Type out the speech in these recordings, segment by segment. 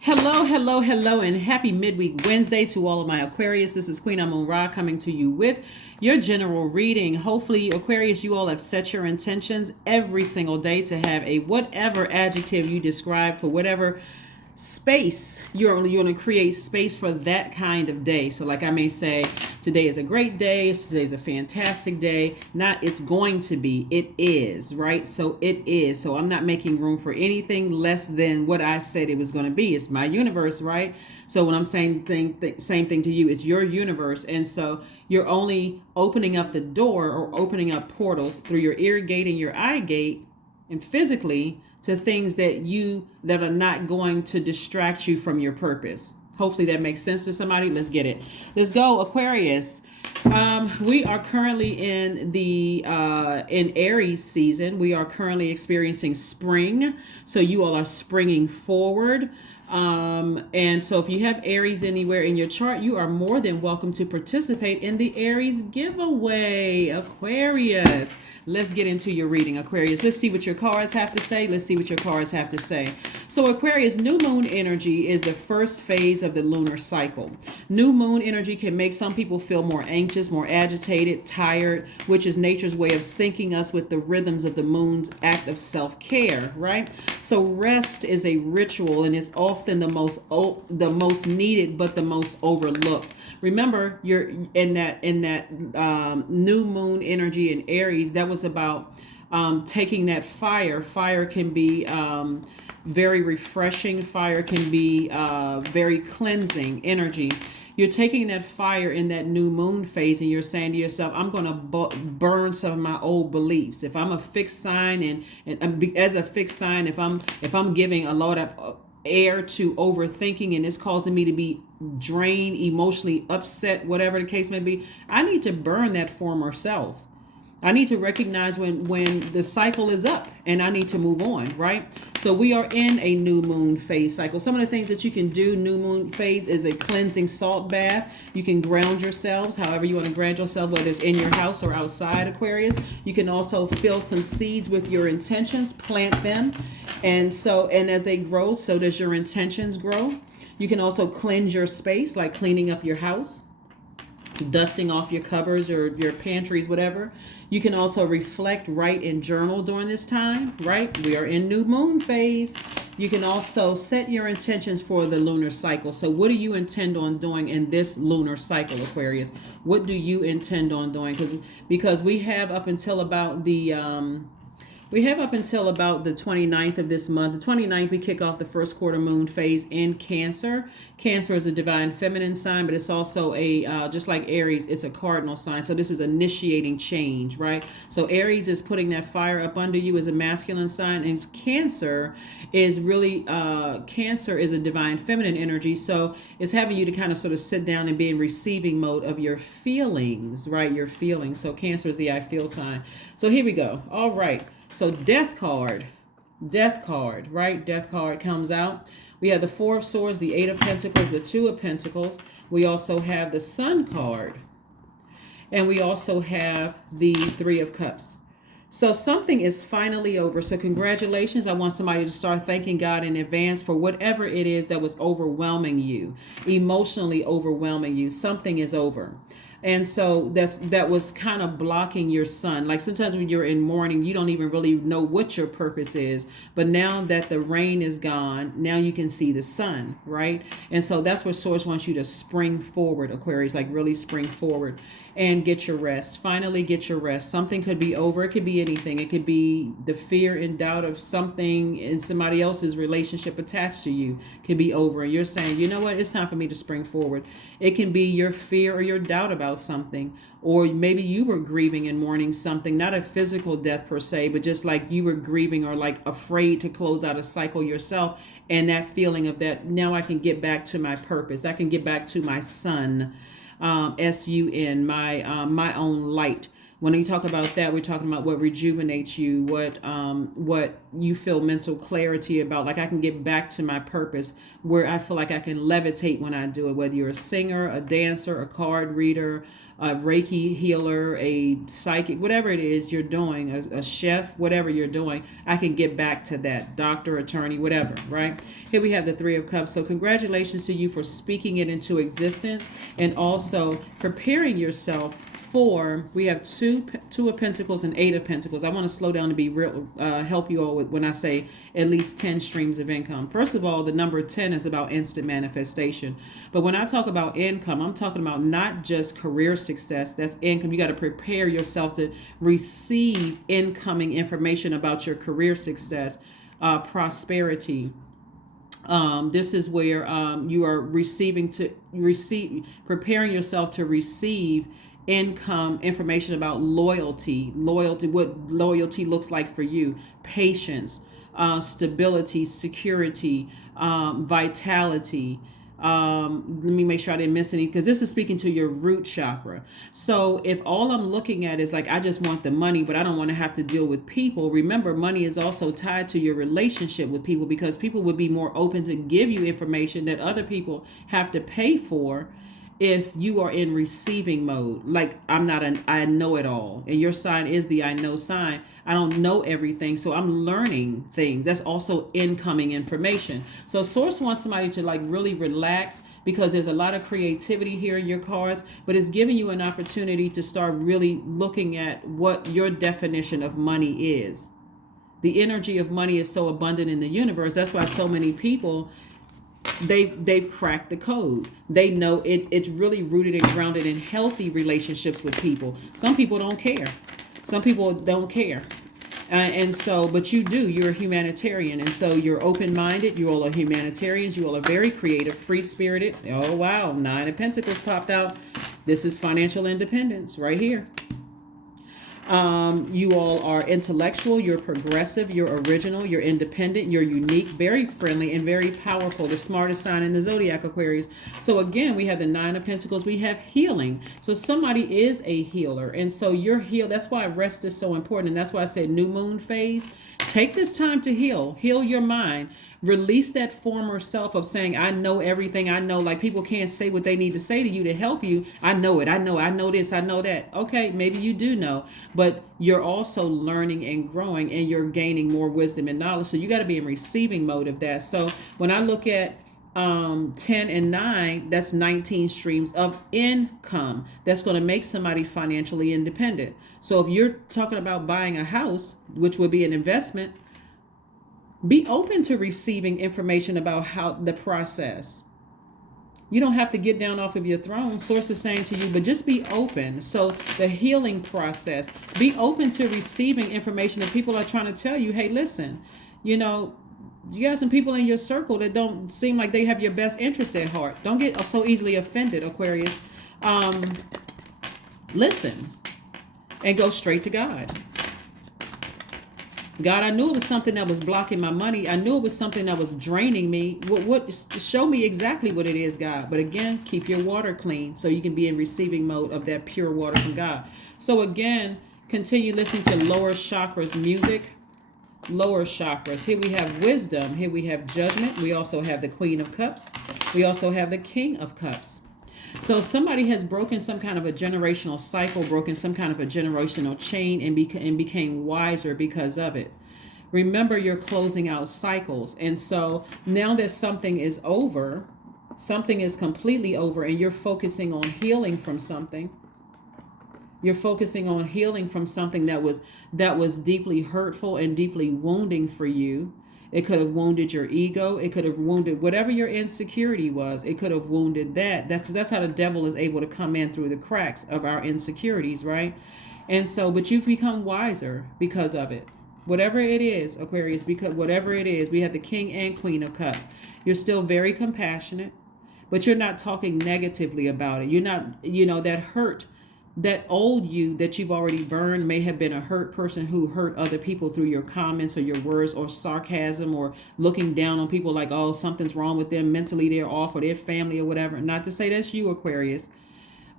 Hello, hello, hello, and happy midweek Wednesday to all of my Aquarius. This is Queen Amun Ra coming to you with your general reading. Hopefully, Aquarius, you all have set your intentions every single day to have a whatever adjective you describe for whatever space you're going to create space for that kind of day. So like I may say, today is a great day, today's a fantastic day. Not it's going to be, it is, right? So it is. So I'm not making room for anything less than what I said it was going to be. It's my universe, right? So when I'm saying same thing to you, it's your universe. And so you're only opening up the door or opening up portals through your ear gate and your eye gate and physically to things that are not going to distract you from your purpose. Hopefully that makes sense to somebody. Let's get it. Let's go, Aquarius. We are currently in Aries season. We are currently experiencing spring. So you all are springing forward. And so if you have Aries anywhere in your chart, you are more than welcome to participate in the Aries giveaway, Aquarius. Let's get into your reading, Aquarius. Let's see what your cards have to say. So Aquarius, new moon energy is the first phase of the lunar cycle. New moon energy can make some people feel more anxious, more agitated, tired, which is nature's way of syncing us with the rhythms of the moon's act of self-care, right? So rest is a ritual and is often the most needed but the most overlooked. Remember, you're in that new moon energy in Aries. That was about taking that fire. Fire can be very refreshing. Fire can be very cleansing energy. You're taking that fire in that new moon phase and you're saying to yourself, I'm going to burn some of my old beliefs. If I'm a fixed sign and as a fixed sign, if I'm giving a lot of air to overthinking and it's causing me to be drained, emotionally upset, whatever the case may be, I need to burn that former self. I need to recognize when the cycle is up and I need to move on, right? So we are in a new moon phase cycle. Some of the things that you can do, new moon phase, is a cleansing salt bath. You can ground yourselves, however you want to ground yourself, whether it's in your house or outside, Aquarius. You can also fill some seeds with your intentions, plant them. And as they grow, so does your intentions grow. You can also cleanse your space, like cleaning up your house, dusting off your cupboards or your pantries, whatever. You can also reflect, write, and journal during this time, right? We are in new moon phase. You can also set your intentions for the lunar cycle. So what do you intend on doing in this lunar cycle, Aquarius? What do you intend on doing? Because we have up until about the 29th of this month. The 29th, we kick off the first quarter moon phase in Cancer. Cancer is a divine feminine sign, but it's also just like Aries, it's a cardinal sign. So this is initiating change, right? So Aries is putting that fire up under you as a masculine sign, and Cancer is a divine feminine energy. So it's having you to kind of sort of sit down and be in receiving mode of your feelings, right? Your feelings. So Cancer is the I feel sign. So here we go. All right. So death card, right? Death card comes out. We have the Four of Swords, the Eight of Pentacles, the Two of Pentacles. We also have the Sun card. And we also have the Three of Cups. So something is finally over. So congratulations. I want somebody to start thanking God in advance for whatever it is that was overwhelming you, emotionally overwhelming you. Something is over. And so that was kind of blocking your sun. Like sometimes when you're in mourning, you don't even really know what your purpose is. But now that the rain is gone, now you can see the sun, right? And so that's where Source wants you to spring forward, Aquarius, like really spring forward and get your rest. Finally get your rest. Something could be over. It could be anything. It could be the fear and doubt of something in somebody else's relationship attached to you can be over. And you're saying, you know what? It's time for me to spring forward. It can be your fear or your doubt about something, or maybe you were grieving and mourning something, not a physical death per se, but just like you were grieving or like afraid to close out a cycle yourself. And that feeling of that, now I can get back to my purpose. I can get back to my sun, sun, my own light. When we talk about that, we're talking about what rejuvenates you, what you feel mental clarity about. Like I can get back to my purpose, where I feel like I can levitate when I do it. Whether you're a singer, a dancer, a card reader, a Reiki healer, a psychic, whatever it is you're doing, a chef, whatever you're doing, I can get back to that. Doctor, attorney, whatever, right? Here we have the Three of Cups. So congratulations to you for speaking it into existence and also preparing yourself for, we have two of Pentacles and Eight of Pentacles. I want to slow down to be real, help you all with when I say at least 10 streams of income. First of all, the number 10 is about instant manifestation. But when I talk about income, I'm talking about not just career success. That's income. You got to prepare yourself to receive incoming information about your career success, prosperity. This is where you are preparing yourself to receive income information about loyalty, what loyalty looks like for you, patience, stability, security, vitality. Let me make sure I didn't miss any, because this is speaking to your root chakra. So if all I'm looking at is like, I just want the money, but I don't want to have to deal with people. Remember, money is also tied to your relationship with people, because people would be more open to give you information that other people have to pay for if you are in receiving mode. Like I'm not an I know it all, and your sign is the I know sign. I don't know everything, so I'm learning things. That's also incoming information. So source wants somebody to like really relax, because there's a lot of creativity here in your cards, but it's giving you an opportunity to start really looking at what your definition of money is. The energy of money is so abundant in the universe. That's why so many people, they've cracked the code. They know it's really rooted and grounded in healthy relationships with people. Some people don't care. Some people don't care. And so, but you do. You're a humanitarian. And so you're open-minded. You all are humanitarians. You all are very creative, free-spirited. Oh, wow. Nine of Pentacles popped out. This is financial independence right here. You all are intellectual, you're progressive, you're original, you're independent, you're unique, very friendly, and very powerful. The smartest sign in the Zodiac, Aquarius. So again, we have the Nine of Pentacles, we have healing. So somebody is a healer. And so you're healed. That's why rest is so important. And that's why I said new moon phase. Take this time to heal your mind. Release that former self of saying, I know everything. I know, like people can't say what they need to say to you to help you. I know it. I know this. I know that. Okay, maybe you do know, but you're also learning and growing, and you're gaining more wisdom and knowledge. So you got to be in receiving mode of that. So when I look at 10 and 9, that's 19 streams of income. That's going to make somebody financially independent. So if you're talking about buying a house, which would be an investment, be open to receiving information about how the process. You don't have to get down off of your throne. Source is saying to you, but just be open. So the healing process, be open to receiving information that people are trying to tell you, hey, listen, you got some people in your circle that don't seem like they have your best interest at heart. Don't get so easily offended, Aquarius. Listen and go straight to God. God, I knew it was something that was blocking my money. I knew it was something that was draining me. Show me exactly what it is, God. But again, keep your water clean so you can be in receiving mode of that pure water from God. So again, continue listening to lower chakras music. Lower chakras. Here we have wisdom. Here we have judgment. We also have the Queen of Cups. We also have the King of Cups. So somebody has broken some kind of a generational cycle, broken some kind of a generational chain, and became wiser because of it. Remember, you're closing out cycles. And so now that something is over, something is completely over, and you're focusing on healing from something. You're focusing on healing from something that was deeply hurtful and deeply wounding for you. It could have wounded your ego. It could have wounded whatever your insecurity was. It could have wounded that. That's how the devil is able to come in through the cracks of our insecurities, right? And so, but you've become wiser because of it. Whatever it is, Aquarius, because whatever it is, we have the King and Queen of Cups. You're still very compassionate, but you're not talking negatively about it. You're not, that hurt. That old you that you've already burned may have been a hurt person who hurt other people through your comments or your words or sarcasm or looking down on people like, oh, something's wrong with them. Mentally they're off, or their family or whatever. Not to say that's you, Aquarius.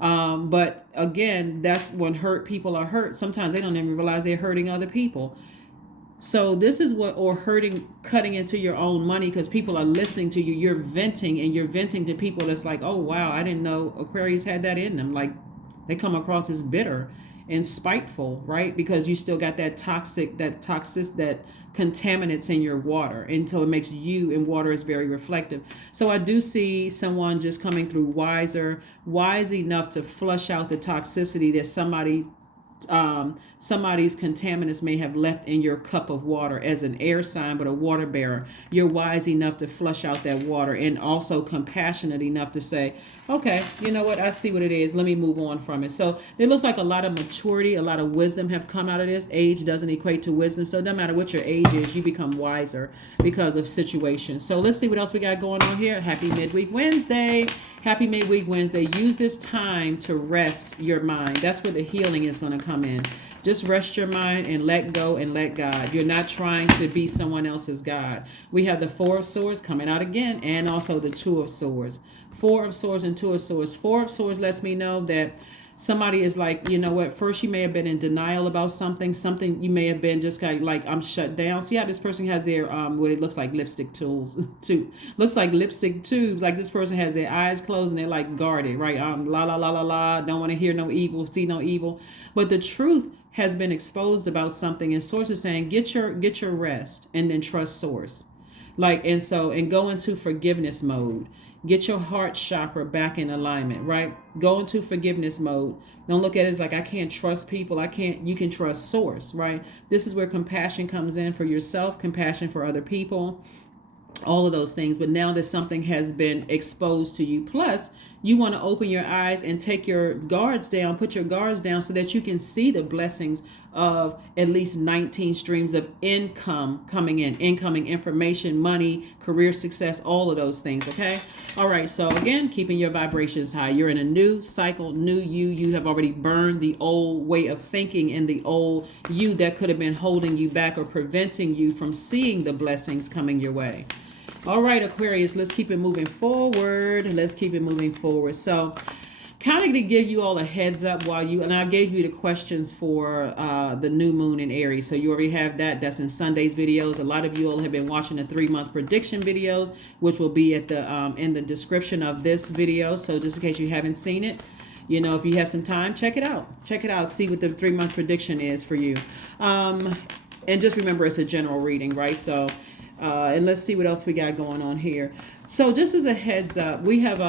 But again, that's when hurt people are hurt. Sometimes they don't even realize they're hurting other people. So this is what, or hurting, cutting into your own money because people are listening to you. You're venting, and you're venting to people that's like, oh wow, I didn't know Aquarius had that in them. Like, they come across as bitter and spiteful, right? Because you still got that that contaminants in your water. And so it makes you, and water is very reflective. So I do see someone just coming through wise enough to flush out the toxicity that somebody's contaminants may have left in your cup of water. As an air sign, but a water bearer, you're wise enough to flush out that water, and also compassionate enough to say, okay, you know what, I see what it is, let me move on from it. So it looks like a lot of maturity, a lot of wisdom have come out of this. Age doesn't equate to wisdom, so it doesn't matter what your age is, you become wiser because of situations. So let's see what else we got going on here. Happy midweek Wednesday. Happy midweek Wednesday. Use this time to rest your mind. That's where the healing is going to come in. Just rest your mind and let go and let God. You're not trying to be someone else's God. We have the Four of Swords coming out again, and also the Two of Swords. Four of Swords and Two of Swords. Four of Swords lets me know that somebody is like, you know what, first you may have been in denial about something you may have been just kind of like, I'm shut down. See how this person has their what it looks like lipstick tools too, looks like lipstick tubes, like this person has their eyes closed and they're like guarded, right? La la la la la, don't want to hear no evil, see no evil. But the truth has been exposed about something, and source is saying get your rest, and then trust source. Like, and go into forgiveness mode. Get your heart chakra back in alignment, right? Go into forgiveness mode. Don't look at it as like, I can't trust people. You can trust source, right? This is where compassion comes in for yourself, compassion for other people, all of those things. But now that something has been exposed to you, plus you want to open your eyes and take your guards down, put your guards down so that you can see the blessings of at least 19 streams of income coming in, incoming information, money, career success, all of those things. Okay. All right. So again, keeping your vibrations high. You're in a new cycle, new you. You have already burned the old way of thinking and the old you that could have been holding you back or preventing you from seeing the blessings coming your way. All right, Aquarius, let's keep it moving forward. So kind of to give you all a heads up and I gave you the questions for the new moon in Aries. So you already have that. That's in Sunday's videos. A lot of you all have been watching the 3-month prediction videos, which will be at the in the description of this video. So just in case you haven't seen it, you know, if you have some time, check it out. See what the 3-month prediction is for you. And just remember, it's a general reading, right? So and let's see what else we got going on here. So just as a heads up, we have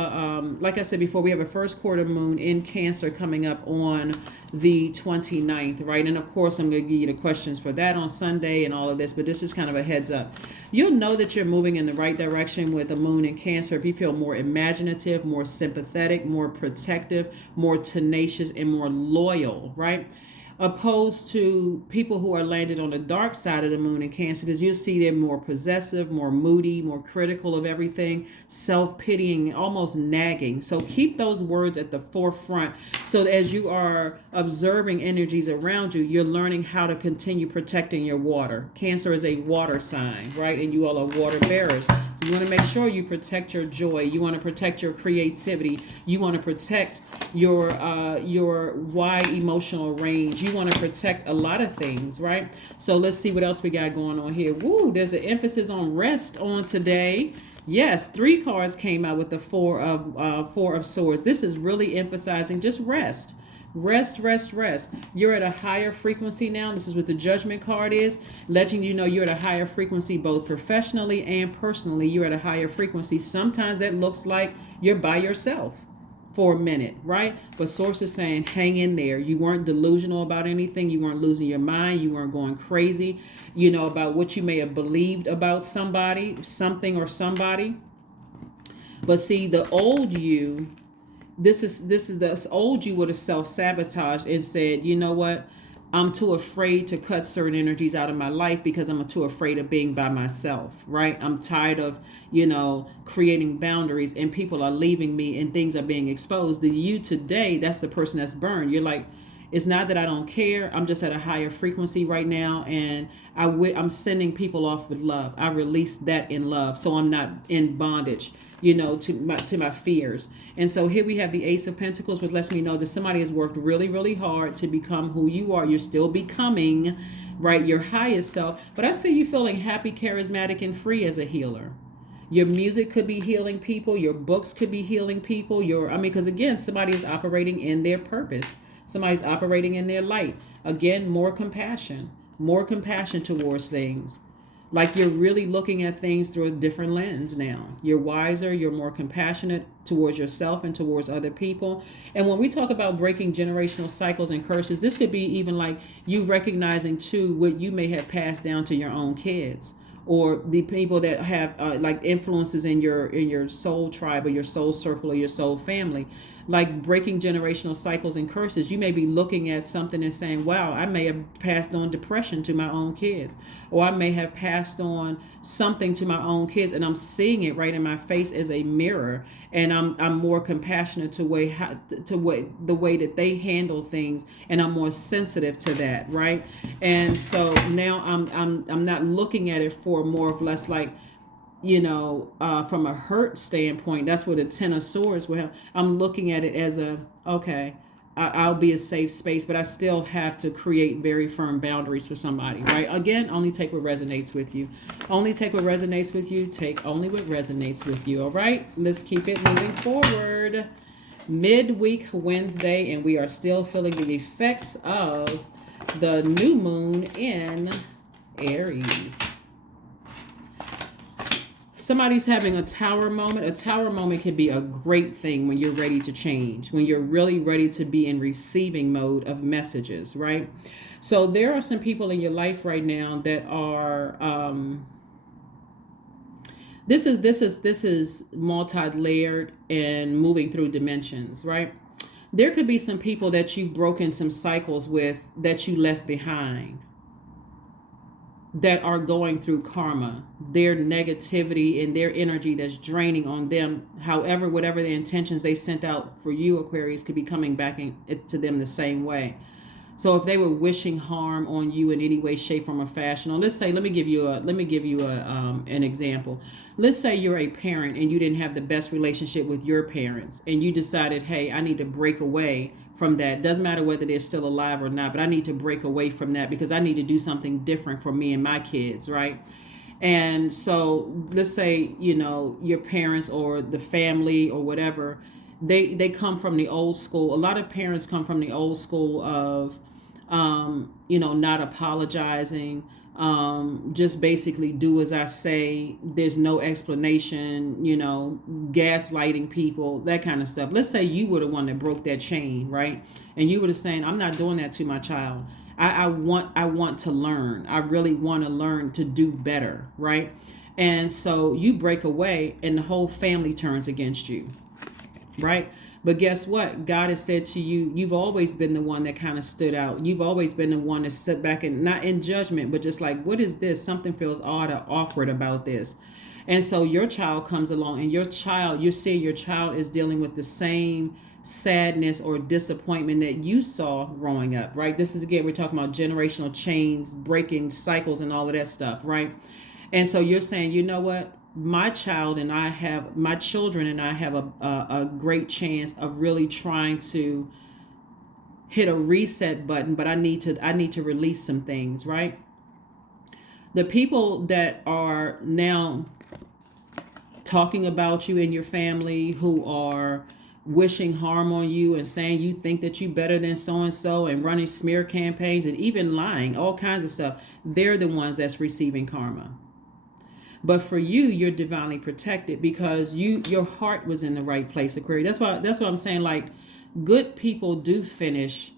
like I said before, we have a first quarter moon in Cancer coming up on the 29th, right? And of course, I'm going to give you the questions for that on Sunday and all of this, but this is kind of a heads up. You'll know that you're moving in the right direction with the moon in Cancer if you feel more imaginative, more sympathetic, more protective, more tenacious, and more loyal, right? Opposed to people who are landed on the dark side of the moon in Cancer, because you'll see they're more possessive, more moody, more critical of everything, self-pitying, almost nagging. So keep those words at the forefront so that as you are observing energies around you, you're learning how to continue protecting your water. Cancer is a water sign, right? And you all are water bearers. So you want to make sure you protect your joy. You want to protect your creativity. You want to protect your wide emotional range. You want to protect a lot of things, right? So let's see what else we got going on here. Woo, there's an emphasis on rest on today. Yes, 3 cards came out with the Four of Swords. This is really emphasizing just rest. Rest. You're at a higher frequency now. This is what the Judgment card is, letting you know you're at a higher frequency both professionally and personally. You're at a higher frequency. Sometimes that looks like you're by yourself for a minute, right? But source is saying hang in there. You weren't delusional about anything. You weren't losing your mind. You weren't going crazy, you know, about what you may have believed about somebody, something, or somebody. But see, the old you, this is the old you would have self-sabotaged and said, you know what, I'm too afraid to cut certain energies out of my life because I'm too afraid of being by myself, right? I'm tired of, you know, creating boundaries and people are leaving me and things are being exposed. The you today, that's the person that's burned. You're like, It's not that I don't care. I'm just at a higher frequency right now, and I'm sending people off with love. I release that in love, so I'm not in bondage, to my fears. And so here we have the Ace of Pentacles, which lets me know that somebody has worked really, really hard to become who you are. You're still becoming, right, your highest self. But I see you feeling happy, charismatic, and free as a healer. Your music could be healing people. Your books could be healing people. Because again, somebody is operating in their purpose. Somebody's operating in their light. Again, more compassion towards things. Like you're really looking at things through a different lens now. You're wiser, you're more compassionate towards yourself and towards other people. And when we talk about breaking generational cycles and curses, this could be even like you recognizing too what you may have passed down to your own kids, or the people that have like influences in your soul tribe or your soul circle or your soul family. Like breaking generational cycles and curses, you may be looking at something and saying, wow, I may have passed on depression to my own kids, or I may have passed on something to my own kids, and I'm seeing it right in my face as a mirror, and I'm more compassionate to the way that they handle things, and I'm more sensitive to that, right? And so now I'm not looking at it for more of less like, from a hurt standpoint. That's where the Ten of Swords will help. I'm looking at it as I'll be a safe space, but I still have to create very firm boundaries for somebody, right? Again, only take what resonates with you. Only take what resonates with you. Take only what resonates with you, all right? Let's keep it moving forward. Midweek Wednesday, and we are still feeling the effects of the new moon in Aries. Somebody's having a tower moment. A tower moment can be a great thing when you're ready to change, when you're really ready to be in receiving mode of messages, right? So there are some people in your life right now that are, this is multi-layered and moving through dimensions, right? There could be some people that you've broken some cycles with that you left behind, that are going through karma, their negativity and their energy that's draining on them. However, whatever the intentions they sent out for you, Aquarius, could be coming back to them the same way. So if they were wishing harm on you in any way, shape, form, or fashion, or let's say, let me give you an example. Let's say you're a parent and you didn't have the best relationship with your parents, and you decided, hey, I need to break away from that. Doesn't matter whether they're still alive or not, but I need to break away from that because I need to do something different for me and my kids, right? And so let's say, your parents or the family or whatever, they come from the old school. A lot of parents come from the old school of, not apologizing, just basically do as I say. There's no explanation, gaslighting people, that kind of stuff. Let's say you were the one that broke that chain, right? And you were just saying, I'm not doing that to my child. I want to learn. I really want to learn to do better, right? And so you break away and the whole family turns against you, right? But guess what? God has said to you, you've always been the one that kind of stood out. You've always been the one that sit back and not in judgment, but just like, what is this? Something feels odd or awkward about this. And so your child comes along, and you're seeing your child is dealing with the same sadness or disappointment that you saw growing up, right? This is, again, we're talking about generational chains, breaking cycles and all of that stuff, right? And so you're saying, you know what? My children and I have a great chance of really trying to hit a reset button, but I need to release some things, right? The people that are now talking about you and your family, who are wishing harm on you and saying you think that you better than so-and-so and running smear campaigns and even lying, all kinds of stuff, they're the ones that's receiving karma. But for you, you're divinely protected because your heart was in the right place, Aquarius. That's what I'm saying. Like, good people do finish.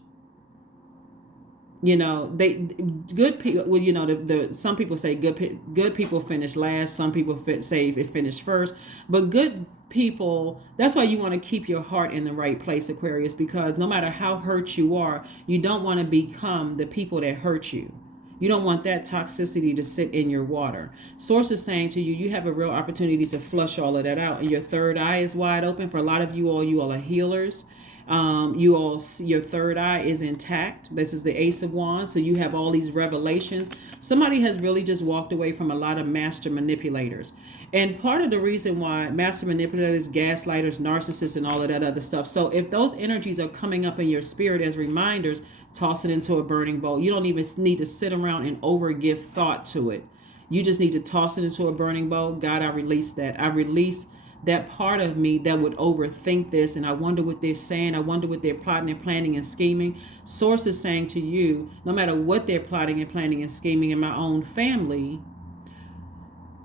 Good people. Well, some people say good people finish last. Some people say it finished first. But good people. That's why you want to keep your heart in the right place, Aquarius. Because no matter how hurt you are, you don't want to become the people that hurt you. You don't want that toxicity to sit in your water. Source is saying to you, you have a real opportunity to flush all of that out. And your third eye is wide open. For a lot of you all are healers. Your third eye is intact. This is the Ace of Wands. So you have all these revelations. Somebody has really just walked away from a lot of master manipulators. And part of the reason why master manipulators, gaslighters, narcissists, and all of that other stuff. So if those energies are coming up in your spirit as reminders, toss it into a burning bowl. You don't even need to sit around and overgive thought to it. You just need to toss it into a burning bowl. God, I release that. I release that part of me that would overthink this, and I wonder what they're saying. I wonder what they're plotting and planning and scheming. Source is saying to you, no matter what they're plotting and planning and scheming in my own family,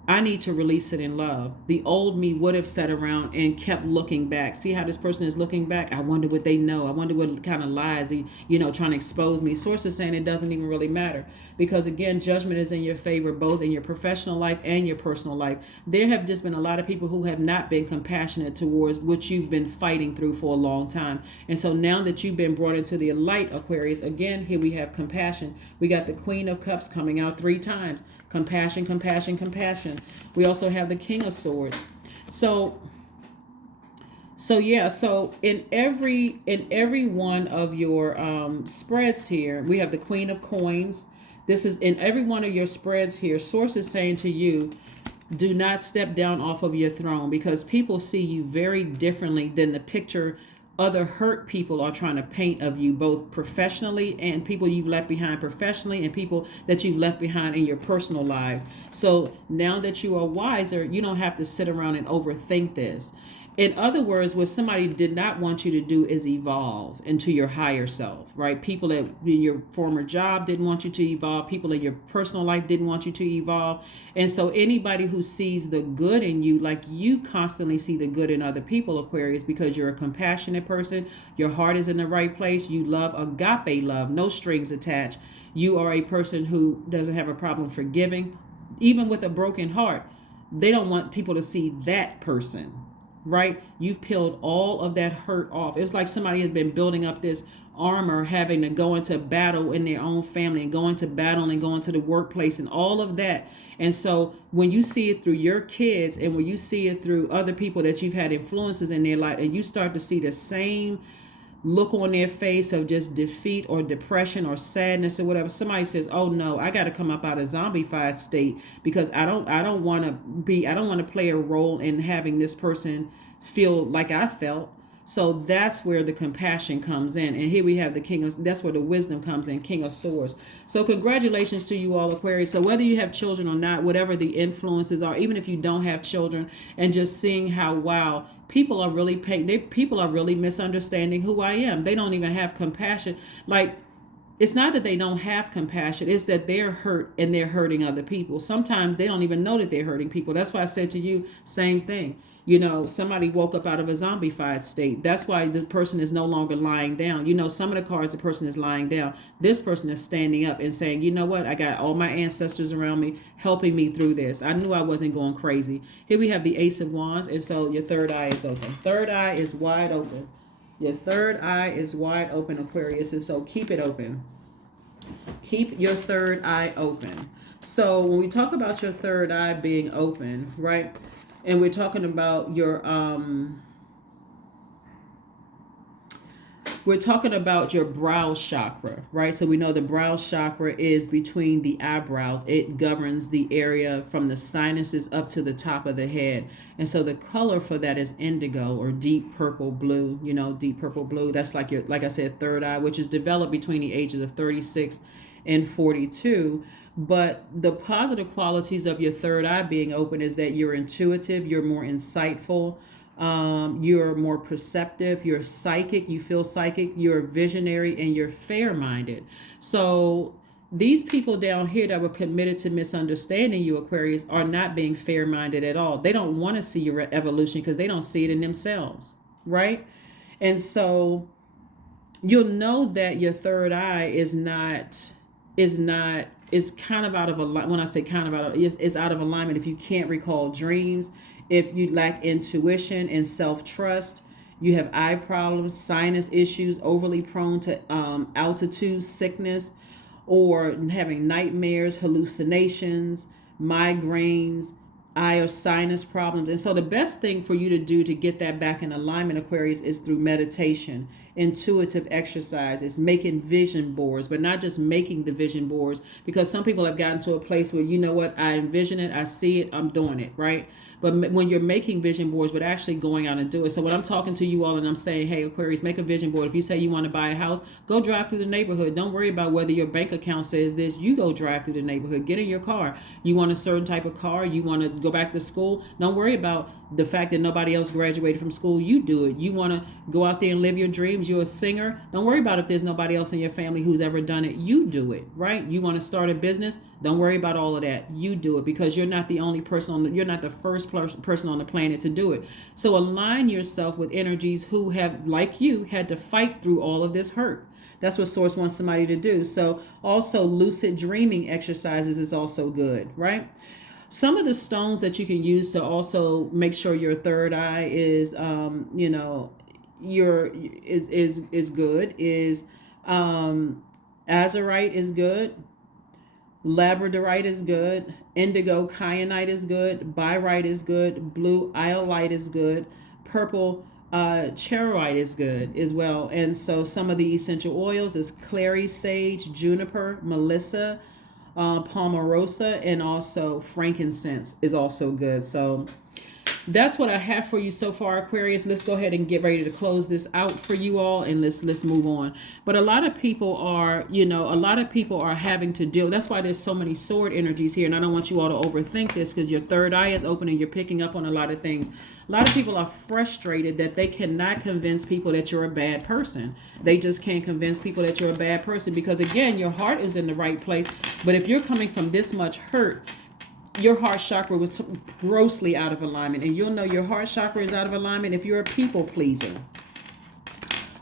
I need to release it in love. The old me would have sat around and kept looking back. See how this person is looking back? I wonder what they know. I wonder what kind of lies he, trying to expose me. Source is saying it doesn't even really matter. Because again, judgment is in your favor, both in your professional life and your personal life. There have just been a lot of people who have not been compassionate towards what you've been fighting through for a long time. And so now that you've been brought into the light, Aquarius, again, here we have compassion. We got the Queen of Cups coming out 3 times. Compassion, compassion, compassion. We also have the King of Swords. So in every one of your spreads here, we have the Queen of Coins. This is in every one of your spreads here. Source is saying to you, do not step down off of your throne, because people see you very differently than the picture other hurt people are trying to paint of you, both professionally and people you've left behind professionally and people that you've left behind in your personal lives. So now that you are wiser, you don't have to sit around and overthink this. In other words, what somebody did not want you to do is evolve into your higher self, right? People that in your former job didn't want you to evolve. People in your personal life didn't want you to evolve. And so anybody who sees the good in you, like you constantly see the good in other people, Aquarius, because you're a compassionate person. Your heart is in the right place. You love agape love, no strings attached. You are a person who doesn't have a problem forgiving. Even with a broken heart, they don't want people to see that person. Right? You've peeled all of that hurt off. It's like somebody has been building up this armor, having to go into battle in their own family and going to battle and going to the workplace and all of that. And so when you see it through your kids and when you see it through other people that you've had influences in their life, and you start to see the same look on their face of just defeat or depression or sadness or whatever, somebody says, oh no, I got to come up out of zombified state, because I don't want to play a role in having this person feel like I felt. So that's where the compassion comes in. And here we have that's where the wisdom comes in, King of Swords. So congratulations to you all, Aquarius. So whether you have children or not, whatever the influences are, even if you don't have children, and just seeing how, wow, people are really misunderstanding who I am. They don't even have compassion. Like, it's not that they don't have compassion. It's that they're hurt and they're hurting other people. Sometimes they don't even know that they're hurting people. That's why I said to you, same thing. Somebody woke up out of a zombified state. That's why the person is no longer lying down. Some of the cards, the person is lying down. This person is standing up and saying, you know what? I got all my ancestors around me helping me through this. I knew I wasn't going crazy. Here we have the Ace of Wands. And so your third eye is open. Third eye is wide open. Your third eye is wide open, Aquarius. And so keep it open. Keep your third eye open. So when we talk about your third eye being open, right? And we're talking about your brow chakra, right? So we know the brow chakra is between the eyebrows. It governs the area from the sinuses up to the top of the head. And so the color for that is indigo or deep purple blue, deep purple blue. That's like I said, third eye, which is developed between the ages of 36 and 42. But the positive qualities of your third eye being open is that you're intuitive, you're more insightful, you're more perceptive, you're psychic, you feel psychic, you're visionary, and you're fair-minded. So these people down here that were committed to misunderstanding you, Aquarius, are not being fair-minded at all. They don't want to see your evolution because they don't see it in themselves, right? And so you'll know that your third eye is kind of out of alignment. When I say kind of it's out of alignment if you can't recall dreams, if you lack intuition and self-trust, you have eye problems, sinus issues, overly prone to altitude sickness, or having nightmares, hallucinations, migraines, eye or sinus problems. And so the best thing for you to do to get that back in alignment, Aquarius, is through meditation, intuitive exercises, making vision boards, but not just making the vision boards, because some people have gotten to a place where, you know what, I envision it, I see it, I'm doing it, right? But when you're making vision boards, but actually going out and do it. So when I'm talking to you all and I'm saying, hey, Aquarius, make a vision board. If you say you want to buy a house, go drive through the neighborhood. Don't worry about whether your bank account says this. You go drive through the neighborhood. Get in your car. You want a certain type of car. You want to go back to school. Don't worry about the fact that nobody else graduated from school. You do it. You want to go out there and live your dreams. You're a singer. Don't worry about if there's nobody else in your family who's ever done it. You do it, right? You want to start a business. Don't worry about all of that. You do it, because you're not the only person you're not the first person on the planet to do it. So align yourself with energies who have, like you, had to fight through all of this hurt. That's what Source wants somebody to do. So also lucid dreaming exercises is also good, right? Some of the stones that you can use to also make sure your third eye is, your is good. Is azurite is good. Labradorite is good. Indigo kyanite is good. Birite is good. Blue iolite is good. Purple charoite is good as well. And so some of the essential oils is clary sage, juniper, melissa, palmarosa, and also frankincense is also good. So that's what I have for you so far, Aquarius. Let's go ahead and get ready to close this out for you all, and let's move on. But a lot of people are, having to deal. That's why there's so many sword energies here, and I don't want you all to overthink this, because your third eye is open and you're picking up on a lot of things. A lot of people are frustrated that they cannot convince people that you're a bad person. They just can't convince people that you're a bad person, because again, your heart is in the right place. But if you're coming from this much hurt, your heart chakra was grossly out of alignment. And you'll know your heart chakra is out of alignment if you're a people pleaser.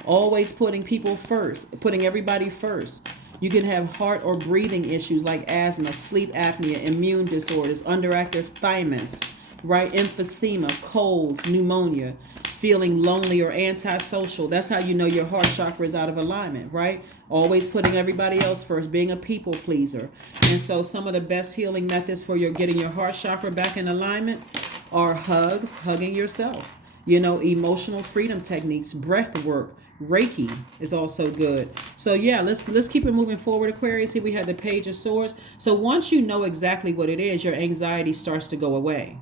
Always putting people first, putting everybody first. You can have heart or breathing issues like asthma, sleep apnea, immune disorders, underactive thymus, right? Emphysema, colds, pneumonia, feeling lonely or antisocial. That's how you know your heart chakra is out of alignment, right? Always putting everybody else first, being a people pleaser. And so some of the best healing methods for getting your heart chakra back in alignment are hugs, hugging yourself, emotional freedom techniques, breath work, Reiki is also good. So yeah, let's keep it moving forward, Aquarius. Here we have the Page of Swords. So once you know exactly what it is, your anxiety starts to go away.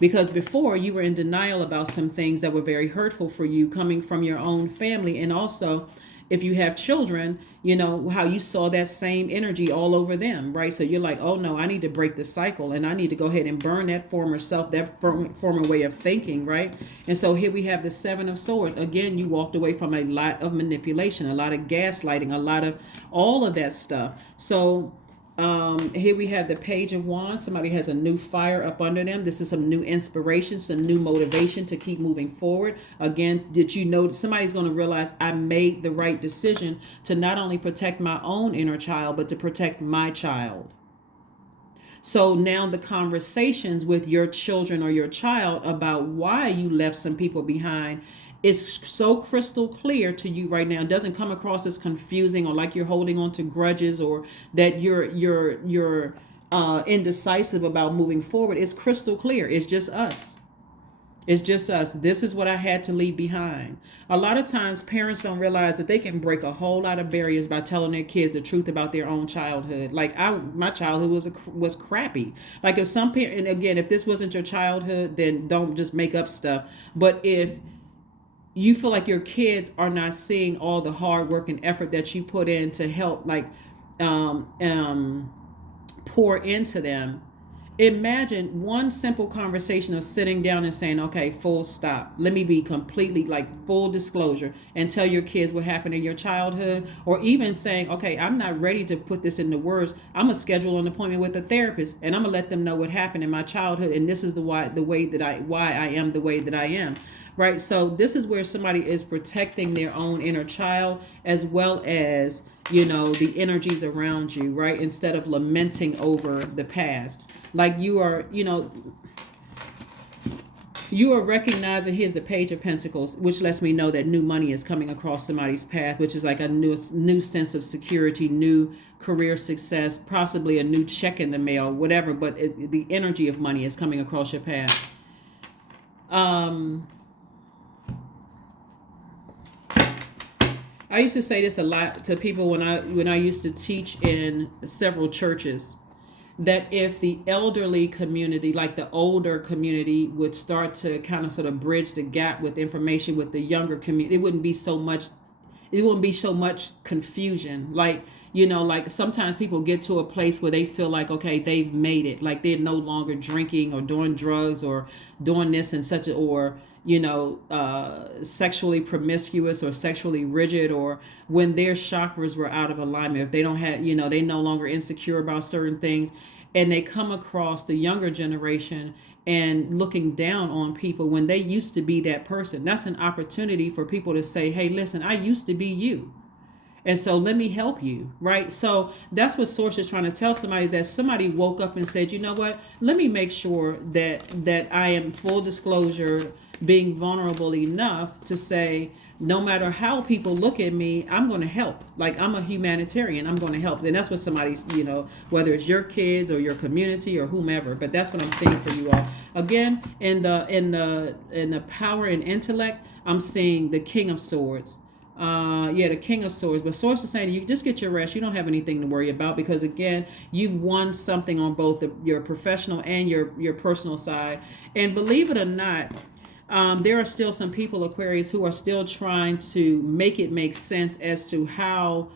Because before, you were in denial about some things that were very hurtful for you coming from your own family. And also, if you have children, how you saw that same energy all over them, right? So you're like, oh no, I need to break the cycle, and I need to go ahead and burn that former self, that former way of thinking, right? And so here we have the Seven of Swords. Again, you walked away from a lot of manipulation, a lot of gaslighting, a lot of all of that stuff. So here we have the Page of Wands. Somebody has a new fire up under them. This is some new inspiration, some new motivation to keep moving forward. Again, did you know somebody's going to realize I made the right decision to not only protect my own inner child, but to protect my child. So now the conversations with your children or your child about why you left some people behind is so crystal clear to you right now. It doesn't come across as confusing or like you're holding on to grudges or that you're indecisive about moving forward. It's crystal clear. It's just us. It's just us. This is what I had to leave behind. A lot of times parents don't realize that they can break a whole lot of barriers by telling their kids the truth about their own childhood. Like my childhood was crappy. Like if some parent, and again, if this wasn't your childhood, then don't just make up stuff. But if you feel like your kids are not seeing all the hard work and effort that you put in to help pour into them, imagine one simple conversation of sitting down and saying, okay, full stop. Let me be completely full disclosure and tell your kids what happened in your childhood, or even saying, okay, I'm not ready to put this into words. I'm going to schedule an appointment with a therapist and I'm going to let them know what happened in my childhood. And this is why I am the way that I am. Right. So this is where somebody is protecting their own inner child as well as, the energies around you. Right. Instead of lamenting over the past, like you are, You are recognizing, here's the Page of Pentacles, which lets me know that new money is coming across somebody's path, which is like a new sense of security, new career success, possibly a new check in the mail, whatever. But the energy of money is coming across your path. I used to say this a lot to people when I used to teach in several churches, that if the elderly community, like the older community, would start to kind of sort of bridge the gap with information with the younger community, it wouldn't be so much confusion. Like, like sometimes people get to a place where they feel like, okay, they've made it, like they're no longer drinking or doing drugs or doing this and such, or sexually promiscuous or sexually rigid, or when their chakras were out of alignment, if they don't have, they no longer insecure about certain things, and they come across the younger generation and looking down on people when they used to be that person. That's an opportunity for people to say, hey, listen, I used to be you. And so let me help you, right? So that's what Source is trying to tell somebody, is that somebody woke up and said, you know what, let me make sure that I am full disclosure, being vulnerable enough to say, no matter how people look at me, I'm going to help. Like, I'm a humanitarian. I'm going to help. And that's what somebody's, whether it's your kids or your community or whomever. But that's what I'm seeing for you all. Again, in the power and intellect, I'm seeing the King of Swords. The King of Swords. But Source is saying, you just get your rest. You don't have anything to worry about, because again, you've won something on both your professional and your personal side. And believe it or not, there are still some people, Aquarius, who are still trying to make it make sense as to how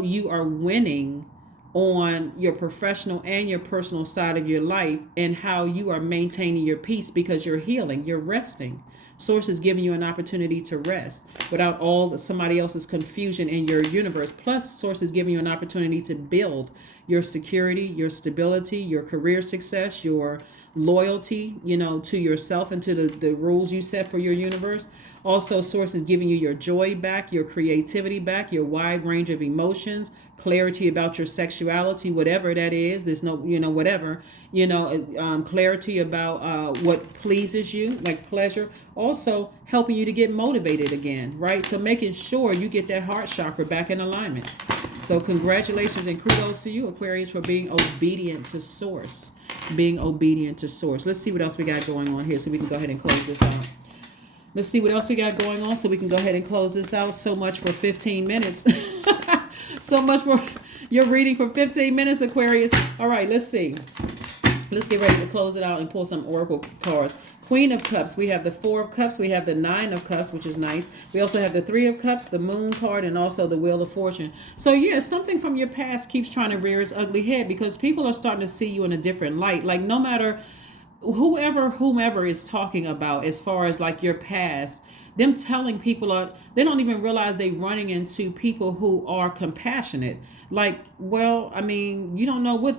you are winning on your professional and your personal side of your life, and how you are maintaining your peace because you're healing, you're resting. Source is giving you an opportunity to rest without somebody else's confusion in your universe. Plus, Source is giving you an opportunity to build your security, your stability, your career success, your loyalty, to yourself and to the rules you set for your universe. Also, Source is giving you your joy back, your creativity back, your wide range of emotions, clarity about your sexuality, whatever that is. There's no, whatever, clarity about what pleases you, like pleasure. Also, helping you to get motivated again, right? So making sure you get that heart chakra back in alignment. So congratulations and kudos to you, Aquarius, for being obedient to Source. Being obedient to Source. Let's see what else we got going on here so we can go ahead and close this out. Let's see what else we got going on so we can go ahead and close this out. So much for 15 minutes. So much for your reading for 15 minutes, Aquarius. All right, let's see. Let's get ready to close it out and pull some oracle cards. Queen of Cups. We have the Four of Cups. We have the Nine of Cups, which is nice. We also have the Three of Cups, the Moon card, and also the Wheel of Fortune. So yeah, something from your past keeps trying to rear its ugly head, because people are starting to see you in a different light. Like, no matter whomever is talking about, as far as like your past, them telling people they don't even realize they running into people who are compassionate. Like, well, I mean, you don't know what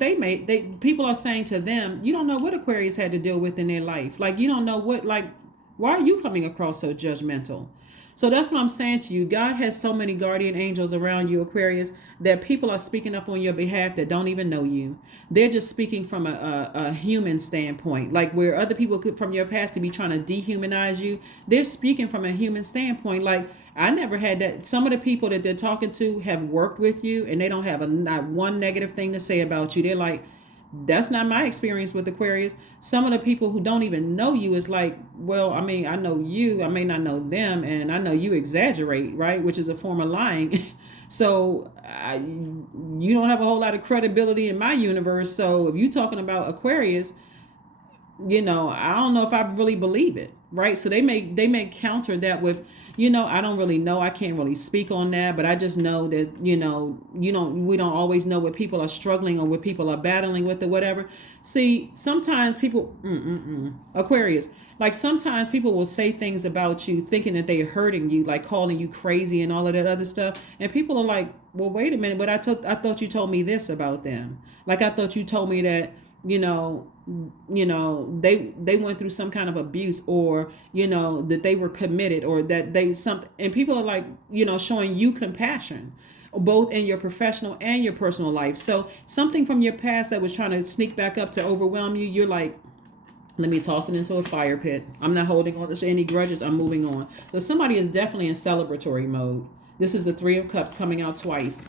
people are saying to them. You don't know what Aquarius had to deal with in their life. Like, you don't know why are you coming across so judgmental? So that's what I'm saying to you. God has so many guardian angels around you, Aquarius, that people are speaking up on your behalf that don't even know you. They're just speaking from a human standpoint. Like, where other people from your past could be trying to dehumanize you, they're speaking from a human standpoint. Like, I never had that. Some of the people that they're talking to have worked with you, and they don't have not one negative thing to say about you. They're like, that's not my experience with Aquarius. Some of the people who don't even know you is like, well, I mean, I know you, I may not know them, and I know you exaggerate, right? Which is a form of lying. So you don't have a whole lot of credibility in my universe. So if you're talking about Aquarius, I don't know if I really believe it, right? So they may counter that with, I don't really know. I can't really speak on that, but I just know that, we don't always know what people are struggling or what people are battling with or whatever. See, sometimes people, Aquarius, like sometimes people will say things about you thinking that they're hurting you, like calling you crazy and all of that other stuff. And people are like, well, wait a minute, but I thought you told me this about them. Like, I thought you told me that, they went through some kind of abuse, or that they were committed, or that and people are like, showing you compassion, both in your professional and your personal life. So something from your past that was trying to sneak back up to overwhelm you, you're like, Let me toss it into a fire pit. I'm not holding on to any grudges. I'm moving on. So somebody is definitely in celebratory mode. This is the Three of Cups coming out twice.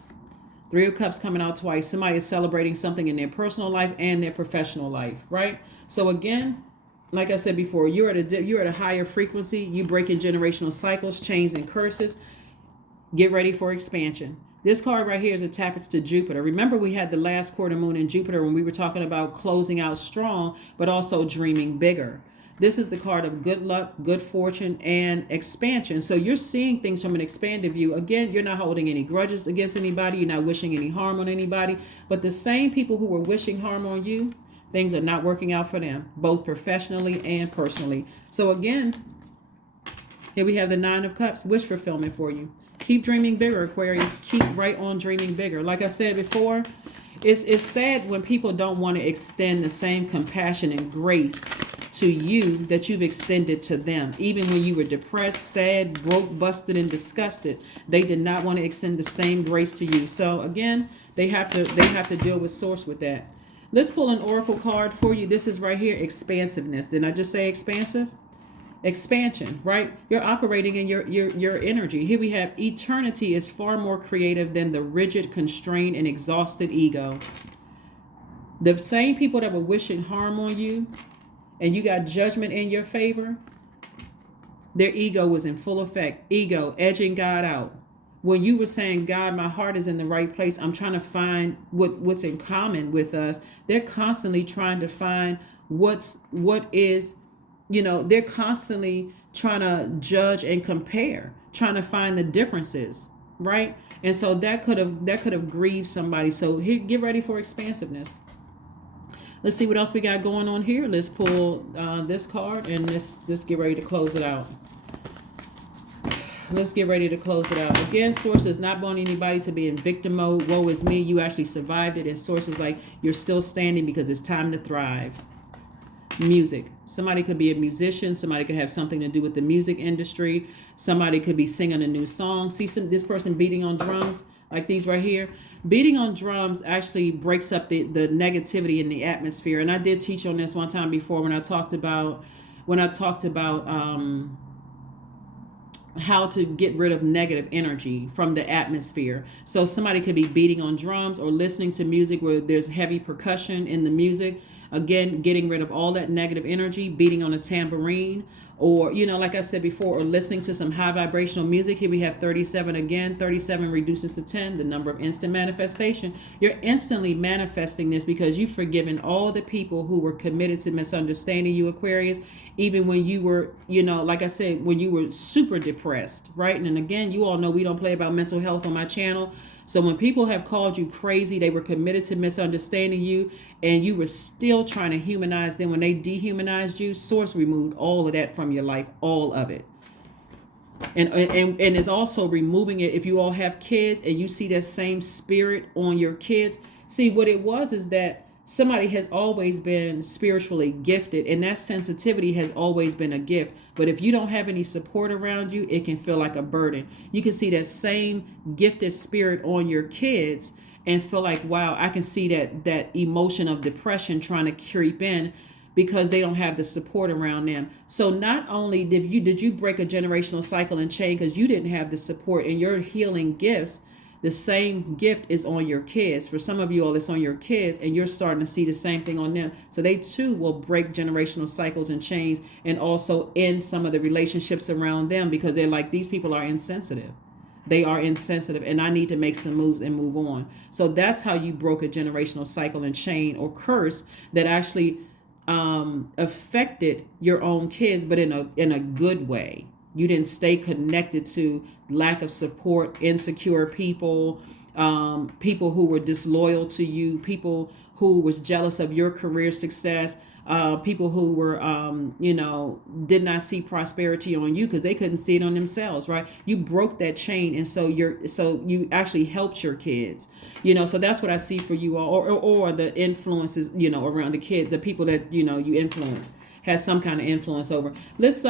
Three of Cups coming out twice. Somebody is celebrating something in their personal life and their professional life, right? So again, like I said before, you're at a higher frequency. You breaking generational cycles, chains, and curses. Get ready for expansion. This card right here is attached to Jupiter. Remember, we had the last quarter moon in Jupiter when we were talking about closing out strong, but also dreaming bigger. This is the card of good luck, good fortune, and expansion. So you're seeing things from an expanded view. Again, you're not holding any grudges against anybody. You're not wishing any harm on anybody. But the same people who were wishing harm on you, things are not working out for them, both professionally and personally. So again, here we have the Nine of Cups, wish fulfillment for you. Keep dreaming bigger, Aquarius. Keep right on dreaming bigger. Like I said before, it's sad when people don't want to extend the same compassion and grace to you that you've extended to them. Even when you were depressed, sad, broke, busted, and disgusted, they did not want to extend the same grace to you. So again, they have to deal with source with that. Let's pull an oracle card for you. This is right here, expansiveness. Didn't I just say expansive? Expansion, right? You're operating in your energy. Here we have eternity is far more creative than the rigid, constrained, and exhausted ego. The same people that were wishing harm on you and you got judgment in your favor, their ego was in full effect. Ego edging God out. When you were saying, God, my heart is in the right place, I'm trying to find what's in common with us. They're constantly trying to find what is, they're constantly trying to judge and compare, trying to find the differences, right? And so that could have grieved somebody. So here, get ready for expansiveness. Let's see what else we got going on here. Let's pull this card and let's get ready to close it out. Let's get ready to close it out. Again, source does not want anybody to be in victim mode. Woe is me. You actually survived it. And source is like, you're still standing because it's time to thrive. Music. Somebody could be a musician. Somebody could have something to do with the music industry. Somebody could be singing a new song. See this person beating on drums like these right here. Beating on drums actually breaks up the negativity in the atmosphere. And I did teach on this one time before when I talked about how to get rid of negative energy from the atmosphere. So somebody could be beating on drums or listening to music where there's heavy percussion in the music. Again, getting rid of all that negative energy, beating on a tambourine, or, like I said before, or listening to some high vibrational music. Here we have 37 again. 37 reduces to 10, the number of instant manifestation. You're instantly manifesting this because you've forgiven all the people who were committed to misunderstanding you, Aquarius, even when you were, like I said, when you were super depressed, right? And again, you all know we don't play about mental health on my channel. So when people have called you crazy, they were committed to misunderstanding you, and you were still trying to humanize them. When they dehumanized you, source removed all of that from your life, all of it. And is also removing it. If you all have kids and you see that same spirit on your kids, see what it was is that somebody has always been spiritually gifted, and that sensitivity has always been a gift. But if you don't have any support around you, it can feel like a burden. You can see that same gifted spirit on your kids and feel like, wow, I can see that emotion of depression trying to creep in because they don't have the support around them. So not only did you break a generational cycle and chain because you didn't have the support in your healing gifts, the same gift is on your kids. For some of you all, it's on your kids, and you're starting to see the same thing on them. So they too will break generational cycles and chains, and also end some of the relationships around them because they're like, these people are insensitive. They are insensitive, and I need to make some moves and move on. So that's how you broke a generational cycle and chain or curse that actually affected your own kids, but in a good way. You didn't stay connected to lack of support, insecure people, people who were disloyal to you, people who was jealous of your career success, people who were, did not see prosperity on you because they couldn't see it on themselves, right? You broke that chain, and so you actually helped your kids, so that's what I see for you all, or the influences, around the kids, the people that, you influence. Has some kind of influence over. Let's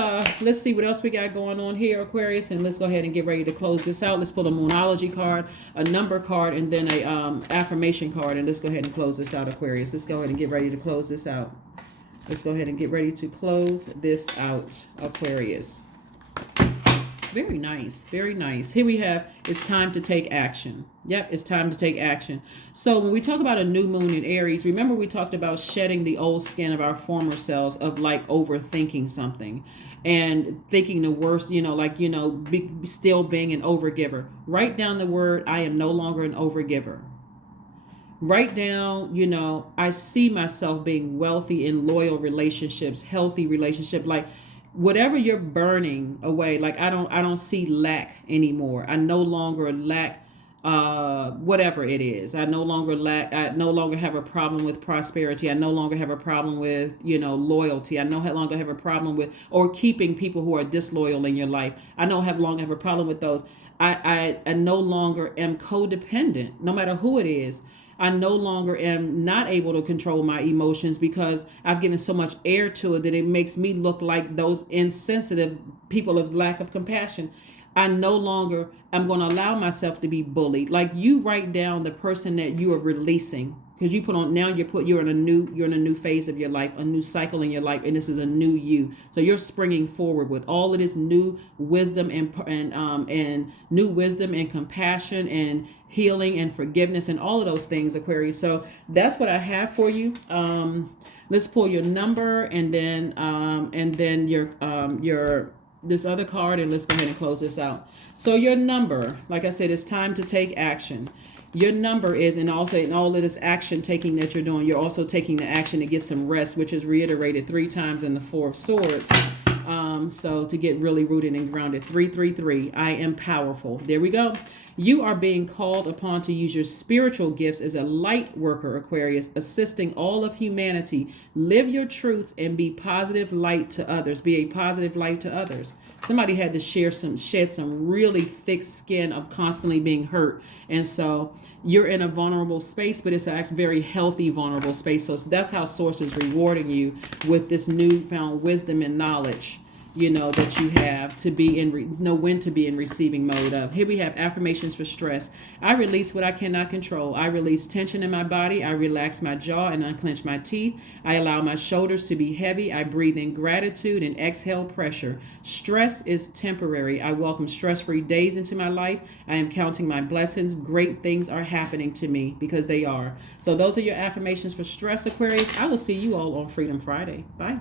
see what else we got going on here, Aquarius, and let's go ahead and get ready to close this out. Let's pull a Moonology card, a number card, and then a affirmation card, and let's go ahead and close this out, Aquarius. Let's go ahead and get ready to close this out. Let's go ahead and get ready to close this out, Aquarius. Very nice. Very nice. Here we have, it's time to take action. Yep, it's time to take action. So when we talk about a new moon in Aries, remember we talked about shedding the old skin of our former selves, of like overthinking something and thinking the worst, still being an overgiver. Write down the word, I am no longer an overgiver. Write down, I see myself being wealthy in loyal relationships, healthy relationship, like whatever you're burning away. Like I don't see lack anymore. I no longer lack whatever it is. I no longer have a problem with prosperity. I no longer have a problem with, loyalty. I no longer have a problem with, or keeping people who are disloyal in your life. I no longer have a problem with those. I no longer am codependent, no matter who it is. I no longer am not able to control my emotions because I've given so much air to it that it makes me look like those insensitive people of lack of compassion. I no longer am going to allow myself to be bullied. Like you write down the person that you are releasing, because you put on now you're in a new phase of your life, a new cycle in your life, and this is a new you. So you're springing forward with all of this new wisdom and new wisdom and compassion and healing and forgiveness and all of those things, Aquarius. So that's what I have for you. Let's pull your number and then your this other card, and let's go ahead and close this out. So your number, like I said, it's time to take action. Your number is, and also in all of this action taking that you're doing, you're also taking the action to get some rest, which is reiterated 3 times in the Four of Swords. So to get really rooted and grounded, 333, I am powerful. There we go. You are being called upon to use your spiritual gifts as a light worker, Aquarius, assisting all of humanity. Live your truths and be positive light to others. Be a positive light to others. Somebody had to shed some really thick skin of constantly being hurt. And so you're in a vulnerable space, but it's a very healthy, vulnerable space. So that's how Source is rewarding you with this newfound wisdom and knowledge, that you have to be know when to be in receiving mode of. Here we have affirmations for stress. I release what I cannot control. I release tension in my body. I relax my jaw and unclench my teeth. I allow my shoulders to be heavy. I breathe in gratitude and exhale pressure. Stress is temporary. I welcome stress-free days into my life. I am counting my blessings. Great things are happening to me, because they are. So those are your affirmations for stress, Aquarius. I will see you all on Freedom Friday. Bye.